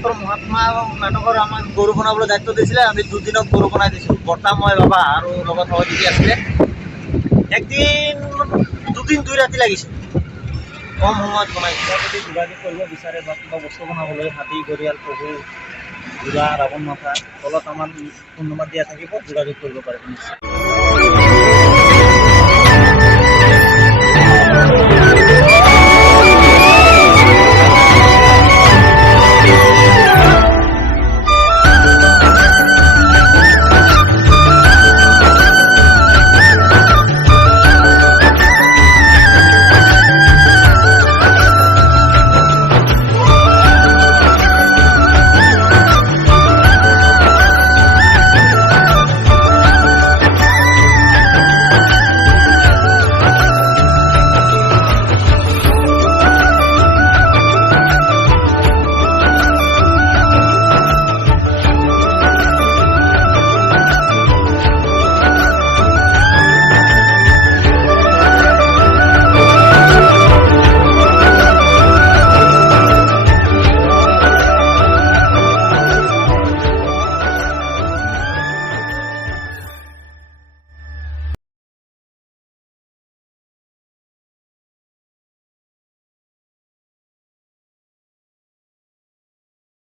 ভাগৱতৰ মহাত্মা নাটকৰ আমাক গৰু বনাবলৈ দায়িত্ব দিছিলে। আমি দুদিনত গৰু বনাই দিছোঁ। বৰ্তা, মই, বাবা আৰু লগত সহযোগী আছিলে। একদিন দুদিন 2 ৰাতি লাগিছে। কম সময়ত বনাইছোঁ। যদি যোগাযোগ কৰিব বিচাৰে বা কিবা বস্তু বনাবলৈ হাতী, ঘঁৰিয়াল, পহু, ঘোঁৰা, ৰাৱণ মাথা, তলত আমাৰ ফোন নম্বৰ দিয়া থাকিব, যোগাযোগ কৰিব পাৰে নিশ্চয়।